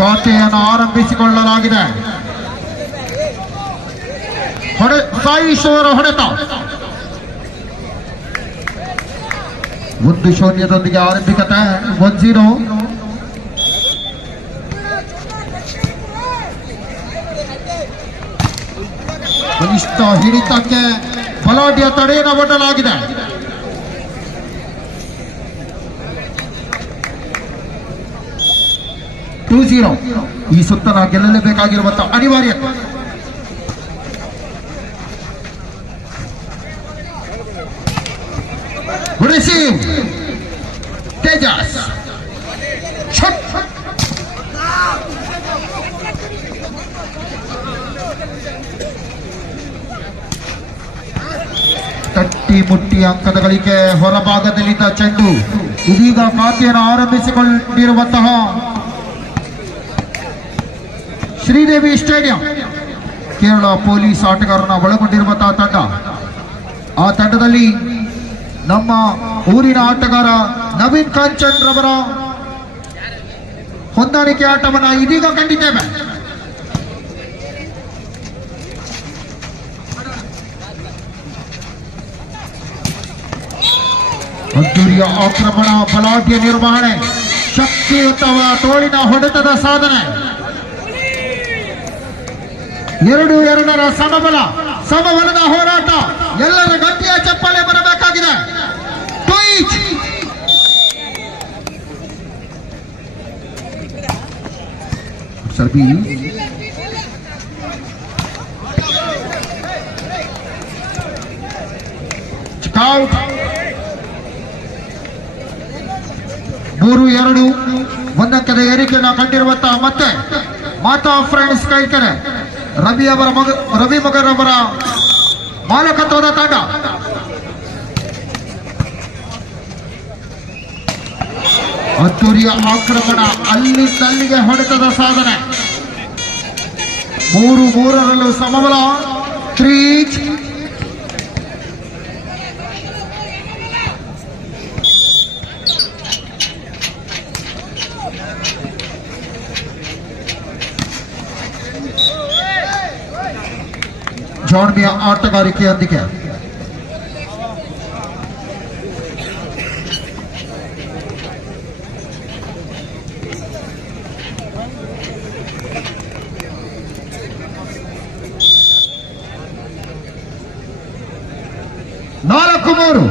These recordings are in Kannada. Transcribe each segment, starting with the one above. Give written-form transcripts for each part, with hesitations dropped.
ಖಾತೆಯನ್ನು ಆರಂಭಿಸಿಕೊಳ್ಳಲಾಗಿದೆ. ಸಾಯಿಶೋರ ಹೊಡೆತ 1-0 ಆರಂಭಿಕತೆ 1-0. ಕನಿಷ್ಠ ಹಿಡಿತಕ್ಕೆ ಬಲಾಢ್ಯ ತಡೆಯನ್ನು ಒಡ್ಡಲಾಗಿದೆ. ಈ ಸುತ್ತನ ಗೆಲ್ಲಲೇಬೇಕಾಗಿರುವಂತಹ ಅನಿವಾರ್ಯತೆ. ರಿಸೀವ್ ತೇಜಸ್ ತಟ್ಟಿ ಮುಟ್ಟಿ ಅಂಕದ ಗಳಿಕೆ. ಹೊರಭಾಗದಲ್ಲಿದ್ದ ಚೆಂಡು ಇದೀಗ ಖಾತೆಯನ್ನು ಆರಂಭಿಸಿಕೊಂಡಿರುವಂತಹ ಶ್ರೀದೇವಿ ಸ್ಟೇಡಿಯಂ ಕೇರಳ ಪೊಲೀಸ್ ಆಟಗಾರನ ಒಳಗೊಂಡಿರುವಂತಹ ತಂಡ. ಆ ತಂಡದಲ್ಲಿ ನಮ್ಮ ಊರಿನ ಆಟಗಾರ ನವೀನ್ ಕಾಂಚನ್ ರವರ ಹೊಂದಾಣಿಕೆ ಆಟವನ್ನು ಇದೀಗ ಕಂಡಿದ್ದೇವೆ. ಅದ್ದೂರಿಯ ಆಕ್ರಮಣ, ಬಲಾಢ್ಯ ನಿರ್ವಹಣೆ, ಶಕ್ತಿಯುತವ ತೋಳಿನ ಹೊಡೆತದ ಸಾಧನೆ. 2-2ರ ಸಮಬಲದ ಹೋರಾಟ. ಎಲ್ಲರ ಗಟ್ಟಿಯ ಚಪ್ಪಾಳೆ ಬರಬೇಕಾಗಿದೆ. ಸರ್ಬಿ ಸ್ಕೌಟ್ 3-2 1 ಏರಿಕೆಯನ್ನು ಕಂಡಿರುವಂತಹ ಮತ್ತೆ ಮಾತಾ ಫ್ರೆಂಡ್ಸ್ ಕೈಕೆರೆ ರವಿ ಮಗರವರ ಮಾಲಕತ್ವದ ತಂಡ. ಅದ್ದೂರಿಯ ಆಕ್ರಮಣ, ಅಲ್ಲಿಂದಲ್ಲಿಗೆ ಹೊಡೆತದ ಸಾಧನೆ. 3-3ರಲ್ಲೂ ಸಮಬಲ. 3 ಜಾಣ್ಮೆಯ ಆಟಗಾರಿಕೆಯೊಂದಿಗೆ ನಾಲ್ಕು 3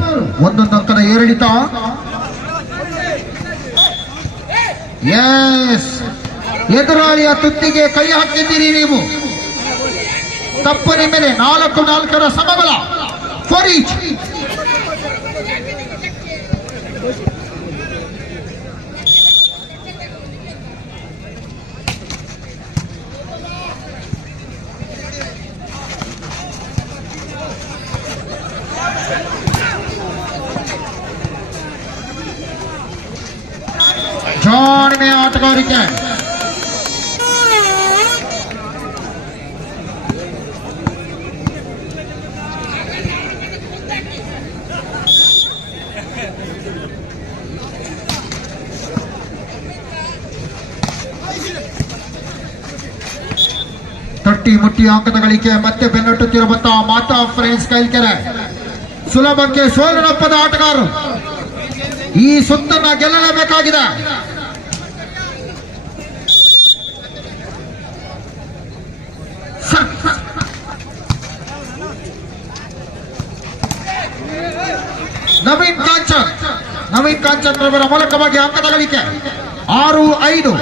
ಒಂದೊಂದು ಅಂಕದ ಏರಿಳಿತ. ಎದುರಾಳಿಯ ತುತ್ತಿಗೆ ಕೈ ಹಾಕಿದ್ದೀರಿ ನೀವು. ತಪ್ಪು ನಿಮ್ಮೆದೆ. 4-4ರ ಸಮಬಲ. 4 each. ಜಾಣ್ಮೆಯ ಆಟಗಾರಿಕೆ. ತಟ್ಟಿ ಮುಟ್ಟಿ ಅಂಕದ ಗಳಿಕೆ. ಮತ್ತೆ ಬೆನ್ನಟ್ಟುತ್ತಿರುವಂತಹ ಮಾತಾ ಫ್ರೆಂಡ್ಸ್ ಕೈಲ್ಕೆರೆ ಸುಲಭಕ್ಕೆ ಸೋಲನಪ್ಪದ ಆಟಗಾರರು. ಈ ಸುತ್ತನ್ನ ಗೆಲ್ಲಲೇಬೇಕಾಗಿದೆ. ನವೀನ್ ಕಾಂಚನ್ ರವರ ಮೂಲಕವಾಗಿ ಅಂಕದ ಗಳಿಕೆ 6-5.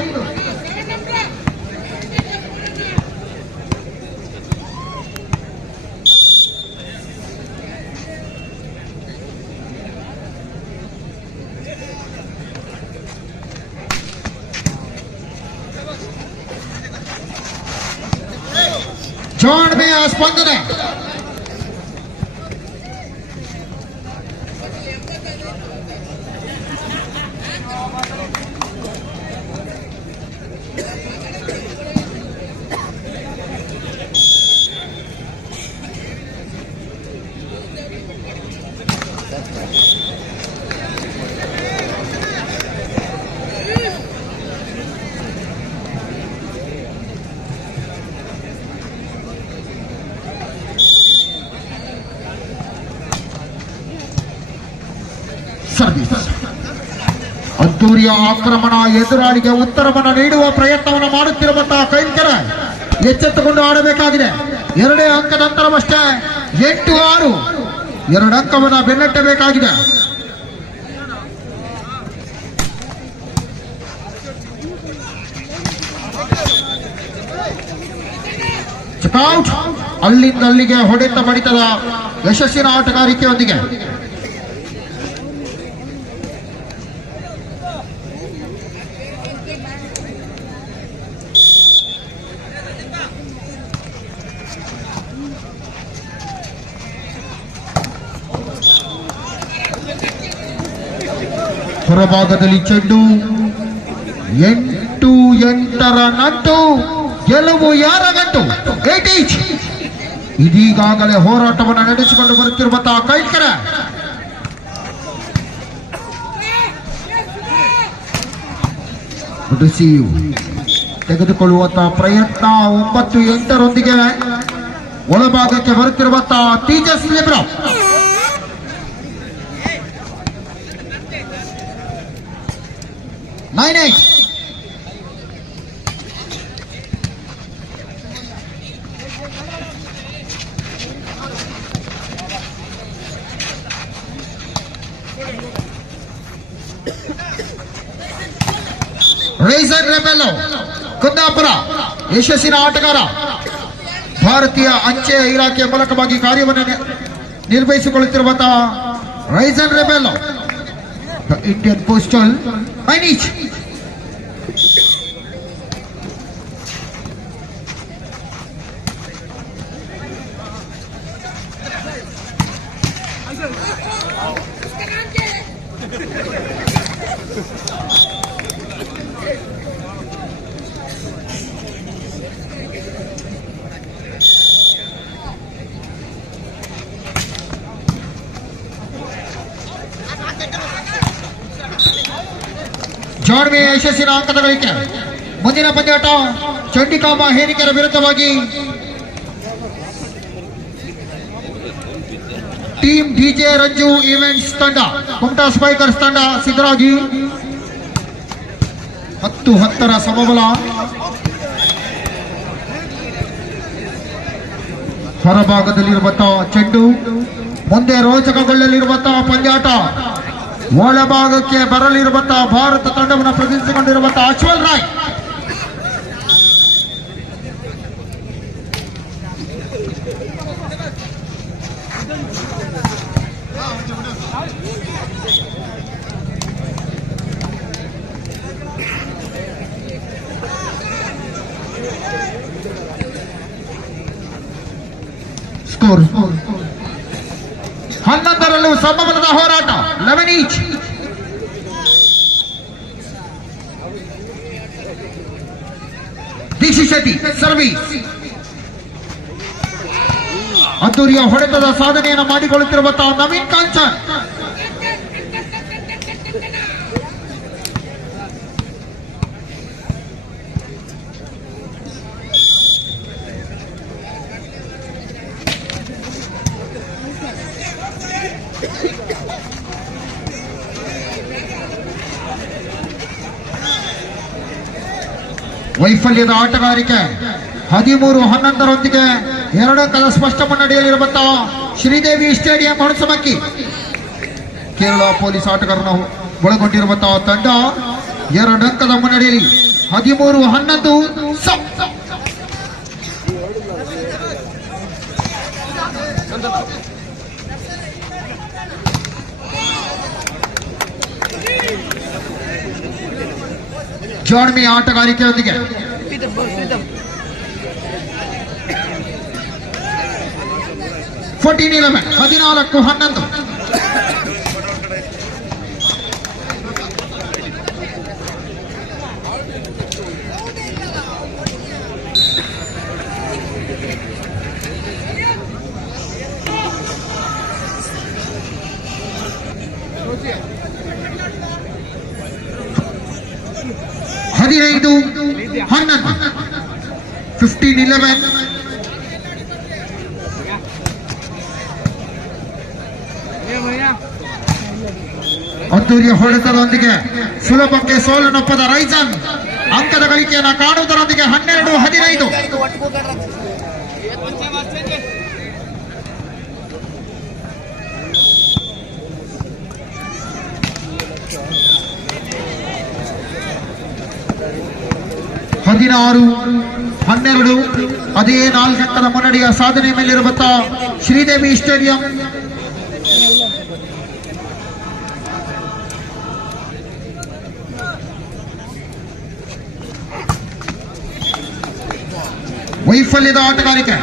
ಜಾಣ್ಮೆಯ ಸ್ಪಂದನೆ. ಅದ್ದೂರಿಯ ಆಕ್ರಮಣ, ಎದುರಾಳಿಗೆ ಉತ್ತರವನ್ನು ನೀಡುವ ಪ್ರಯತ್ನವನ್ನು ಮಾಡುತ್ತಿರುವಂತಹ ಕೈಲ್ಕೆರೆ ಎಚ್ಚೆತ್ತುಕೊಂಡು ಆಡಬೇಕಾಗಿದೆ. 2 ಅಂಕದ ಅಂತರವಷ್ಟೇ, 8-6, 2 ಅಂಕವನ್ನು ಬೆನ್ನಟ್ಟಬೇಕಾಗಿದೆ. ಚೆಕ್ಔಟ್. ಅಲ್ಲಿಂದ ಅಲ್ಲಿಗೆ ಹೊಡೆತ ಬಡಿತದ ಯಶಸ್ಸಿನ ಆಟಗಾರಿಕೆಯೊಂದಿಗೆ ಹೊರಭಾಗದಲ್ಲಿ ಚೆಂಡು. 8-8ರ ನಂಟು, ಗೆಲುವು ಯಾರ ಗಂಟು? 8 ಈಚ್. ಇದೀಗಾಗಲೇ ಹೋರಾಟವನ್ನು ನಡೆಸಿಕೊಂಡು ಬರುತ್ತಿರುವಂತಹ ಕೈಲ್ಕೆರೆ ತೆಗೆದುಕೊಳ್ಳುವಂತಹ ಪ್ರಯತ್ನ. 9-8ರೊಂದಿಗೆ ಒಳಭಾಗಕ್ಕೆ ಬರುತ್ತಿರುವಂತಹ ತೇಜಸ್ ಲಿಬ್ರಾ. ರೈಸನ್ ರೆಬೆಲ್ಲೋ ಕುಂದಾಪುರ ಯಶಸ್ಸಿನ ಆಟಗಾರ. ಭಾರತೀಯ ಅಂಚೆ ಇಲಾಖೆಯ ಮೂಲಕವಾಗಿ ಕಾರ್ಯವನ್ನು ನಿರ್ವಹಿಸಿಕೊಳ್ಳುತ್ತಿರುವಂತಹ Raison Rebello, Indian postal 9 each. ಜಾಣ್ಮೆಯ ಯಶಸ್ಸಿನ ಅಂಕದ ಗಳಿಕೆ. ಮುಂದಿನ ಪಂದ್ಯಾಟ ಚಂಡಿಕಾಂಬ ಹೇರಿಕೆರ ವಿರುದ್ಧವಾಗಿ ಟೀಮ್ ಡಿಜೆ ರಂಜು ಇವೆಂಟ್ಸ್ ತಂಡ, ಕುಮಟಾ ಸ್ಪೈಕರ್ಸ್ ತಂಡ ಸಿದ್ಧರಾಗಿ. 10-10ರ ಸಮಬಲ. ಹೊರಭಾಗದಲ್ಲಿರುವಂತಹ ಚೆಂಡು. ಮುಂದೆ ರೋಚಕಗೊಳ್ಳಲಿರುವಂತಹ ಪಂದ್ಯಾಟ. ಒಳಭಾಗಕ್ಕೆ ಬರಲಿರುವಂತಹ ಭಾರತ ತಂಡವನ್ನು ಪ್ರತಿನಿಧಿಸಿಕೊಂಡಿರುವಂತಹ ಅಶ್ವಲ್ ರಾಯ್. ಸ್ಕೋರ್ 11ರಲ್ಲೂ ಸಮಬಲದ ಹೋರಾಟ. 11 ಈಚ್. ದೀಕ್ಷಿತ್ ಶೆಟ್ಟಿ ಸರ್ವಿಸ್. ಅದ್ದೂರಿಯ ಹೊಡೆತದ ಸಾಧನೆಯನ್ನು ಮಾಡಿಕೊಳ್ಳುತ್ತಿರುವಂತಹ ನವೀನ್ ಕಾಂಚನ್. ವೈಫಲ್ಯದ ಆಟಗಾರಿಕೆ. 13-11ರೊಂದಿಗೆ 2 ಅಂಕದ ಸ್ಪಷ್ಟ ಮುನ್ನಡೆಯಲ್ಲಿರುವಂತಹ ಶ್ರೀದೇವಿ ಸ್ಟೇಡಿಯಂ ಹಣಸಮಕ್ಕಿ. ಕೇರಳ ಪೊಲೀಸ್ ಆಟಗಾರನ ಒಳಗೊಂಡಿರುವಂತಹ ತಂಡ 2 ಅಂಕದ ಮುನ್ನಡೆಯಲ್ಲಿ 13-11. ಜಾಣ್ಮೆಯ ಆಟಗಾರಿಕೆಯೊಂದಿಗೆ 14-11, 14-11. ಹದಿನೈದು 11, 15-11. ಅದ್ದೂರಿಯ ಹೊಡೆತದೊಂದಿಗೆ ಸುಲಭಕ್ಕೆ ಸೋಲನ್ನೊಪ್ಪದ ರೈಸನ್ ಅಂಕದ ಗಳಿಕೆಯನ್ನು ಕಾಣುವುದರೊಂದಿಗೆ 12-15. ಹದಿನಾರು 12 ಅದೇ 4 ಅಂಕದ ಮುನ್ನಡೆಯ ಸಾಧನೆ ಮೇಲಿರುವಂತಹ ಶ್ರೀದೇವಿ ಸ್ಟೇಡಿಯಂ. ವೈಫಲ್ಯದ ಆಟಗಾರಿಕೆ.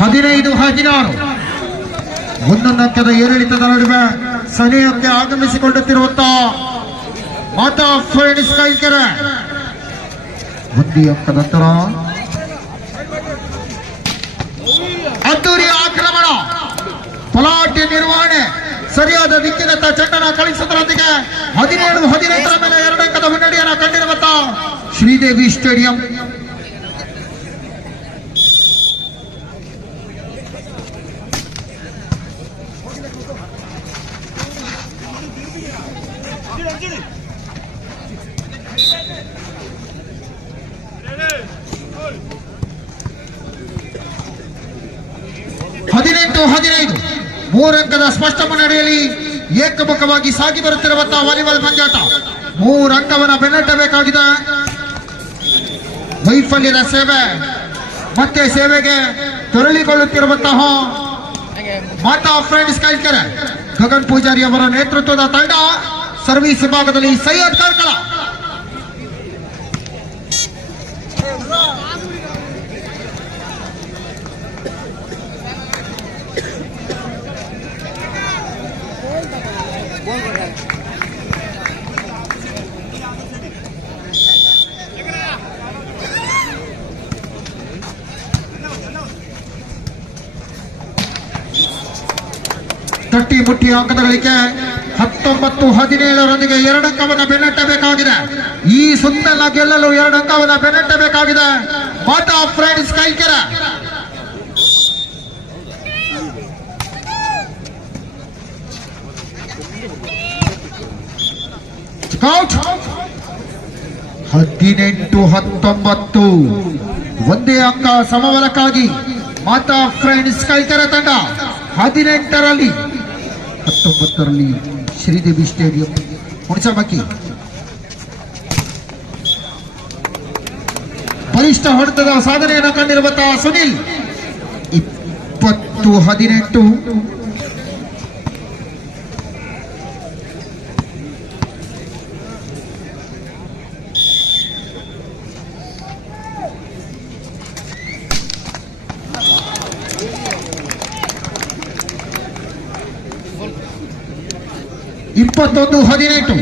ಹದಿನೈದು 16 ಒಂದೊಂದು ಅಂಕದ ಏರಿಳಿತದ ನಡುವೆ ಸನಿಹಕ್ಕೆ ಆಗಮಿಸಿಕೊಳ್ಳುತ್ತಿರುವಂತಹ ಮಾತಾ ಫ್ರೆಂಡ್ಸ್ ಕೈಕೆರೆ. ಒಂದು ಅಂಕದ ನಂತರ ಅದ್ದೂರಿಯ ಆಕ್ರಮಣ, ಪಲಾಟಿ ನಿರ್ವಹಣೆ, ಸರಿಯಾದ ದಿಕ್ಕಿನತ್ತ ಚೆಂಡನ್ನು ಕಳಿಸುವುದರೊಂದಿಗೆ 17-18 ಮೇಲೆ 2 ಅಂಕದ ಮುನ್ನಡೆಯನ್ನು ಕಂಡಿರುವಂತಹ ಶ್ರೀದೇವಿ ಸ್ಟೇಡಿಯಂ. ಹದಿನೆಂಟು 15 3 ಅಂಕದ ಸ್ಪಷ್ಟ ಮುನ್ನಡೆಯಲ್ಲಿ ಏಕಮುಖವಾಗಿ ಸಾಗಿ ಬರುತ್ತಿರುವಂತಹ ವಾಲಿಬಾಲ್ ಪಂದ್ಯಾಟ. 3 ಅಂಕವನ್ನು ಬೆನ್ನಟ್ಟಬೇಕಾಗಿದೆ. ವೈಫಲ್ಯದ ಸೇವೆ ಮತ್ತೆ ಸೇವೆಗೆ ತೊರಳಿಕೊಳ್ಳುತ್ತಿರುವಂತಹ ಮಾತಾ ಫ್ರೆಂಡ್ಸ್ ಕೈಕೆರೆ. ಗಗನ್ ಪೂಜಾರಿ ಅವರ ನೇತೃತ್ವದ ತಂಡ ಸರ್ವಿಸ್ ವಿಭಾಗದಲ್ಲಿ ಸೈಯದ್ ಕಾರ್ಕಳ. ತಟ್ಟಿ ಮುಟ್ಟಿ ಅಂಕದ ಗಳಿಕೆ 19-17 2 ಅಂಕವನ್ನು ಬೆನ್ನಟ್ಟಬೇಕಾಗಿದೆ. ಈ ಸುತ್ತಲ ಗೆಲ್ಲಲು 2 ಅಂಕವನ್ನು ಬೆನ್ನಟ್ಟಬೇಕಾಗಿದೆ ಮಾತಾ ಫ್ರೆಂಡ್ಸ್ ಕೈಕೆರೆ. ಔಟ್. 18-19 ಒಂದೇ ಅಂಕ ಸಮಬಲಕ್ಕಾಗಿ ಮಾತಾ ಫ್ರೆಂಡ್ಸ್ ಕೈಕೆರೆ ತಂಡ. 18ರಲ್ಲಿ 19ರಲ್ಲಿ ಶ್ರೀದೇವಿ ಸ್ಟೇಡಿಯಂ ಹುಣಸಮಕ್ಕಿ. ಬಲಿಷ್ಠ ಹೊಡೆತದ ಸಾಧನೆಯನ್ನು ಕಂಡಿರುವಂತಹ ಸುನಿಲ್. 20-18 21-18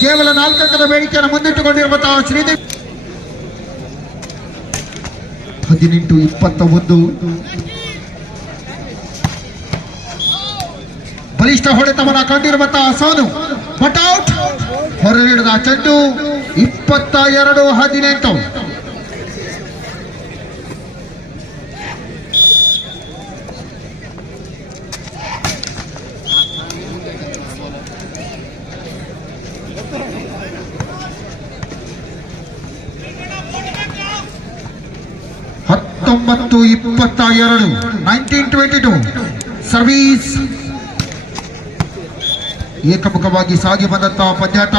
ಕೇವಲ 4 ಅಂಕದ ಬೇಡಿಕೆಯನ್ನು ಮುಂದಿಟ್ಟುಕೊಂಡಿರುವಂತಹ ಶ್ರೀದೇವಿ. 18-21 ಬಲಿಷ್ಠ ಹೊಡೆತವನ್ನು ಕಂಡಿರುವಂತಹ ಸೋನು. ಬಟೌಟ್. ಹೊರಳಿಡಿದ ಚೆಂಡು. 22-18 19-22 19-22 ಸರ್ವೀಸ್. ಏಕಮುಖವಾಗಿ ಸಾಗಿ ಬಂದಂತಹ ಪಂದ್ಯಾಟ.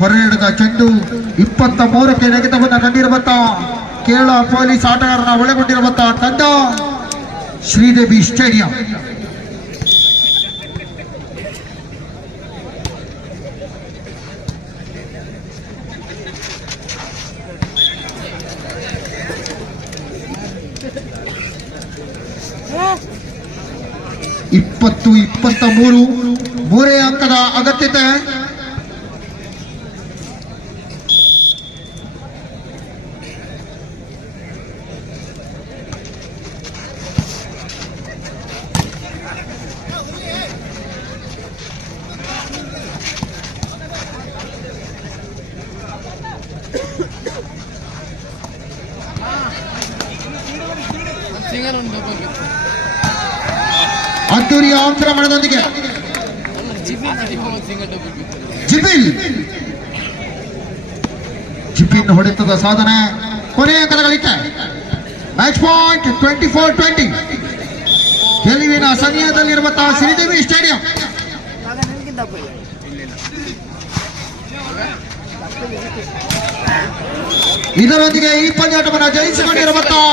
ಹೊರಡಿದ ಚೆಂಡು 23ಕ್ಕೆ ನೆಗೆತವನ್ನು ಕಂಡಿರುವಂತಹ ಕೇರಳ ಪೊಲೀಸ್ ಆಟಗಾರನ ಒಳಗೊಂಡಿರುವಂತಹ ತಂಡ ಶ್ರೀದೇವಿ ಸ್ಟೇಡಿಯಂ. 20-23 ಮೂರೇ ಅಂಕದ ಅಗತ್ಯತೆ. ಅದ್ದೂರಿಯ ಆಕ್ರಮಣದೊಂದಿಗೆ ಜಿಬಿನ್ ಹೊಡೆತದ ಸಾಧನೆ. ಕೊನೆಯ ಅಂಕದ ಗಳಿಕೆ. Match point 24-20. ಗೆಲುವಿನ ಸಮಯದಲ್ಲಿರುವಂತಹ ಶ್ರೀದೇವಿ ಸ್ಟೇಡಿಯಂ. ಇದರೊಂದಿಗೆ ಈ ಪಂದ್ಯಾಟವನ್ನು ಜಯಿಸಿಕೊಂಡಿರುವಂತಹ